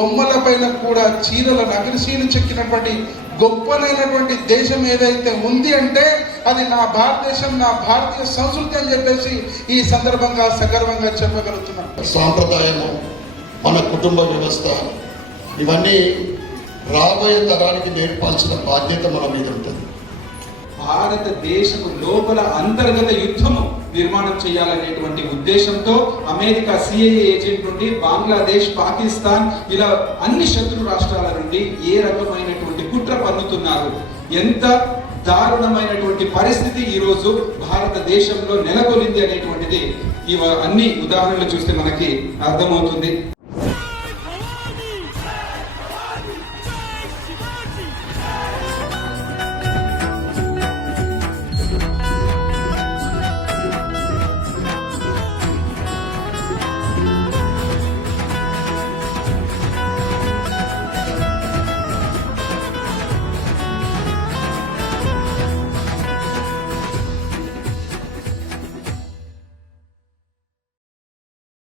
బొమ్మల పైన కూడా చీరల నగరశీలు చెక్కినటువంటి గొప్పనైనటువంటి దేశం ఏదైతే ఉంది అంటే అది నా భారతదేశం, నా భారతీయ సంస్కృతి అని చెప్పేసి ఈ సందర్భంగా సగర్వంగా చెప్పగలుగుతున్నాం. సాంప్రదాయము, మన కుటుంబ వ్యవస్థ, ఇవన్నీ రాబోయే తరానికి నేర్పాల్సిన బాధ్యత మన మీద ఉంటుంది. భారతదేశపు లోపల అంతర్గత యుద్ధము నిర్మాణం చేయాలనేటువంటి ఉద్దేశంతో అమెరికా సిఐఏ ఏజెంట్ నుండి బంగ్లాదేశ్, పాకిస్తాన్ ఇలా అన్ని శత్రు రాష్ట్రాల నుండి ఏ రకమైనటువంటి కుట్ర పన్నుతున్నారు, ఎంత దారుణమైనటువంటి పరిస్థితి ఈరోజు భారతదేశంలో నెలకొలింది అనేటువంటిది అన్ని ఉదాహరణలు చూస్తే మనకి అర్థమవుతుంది.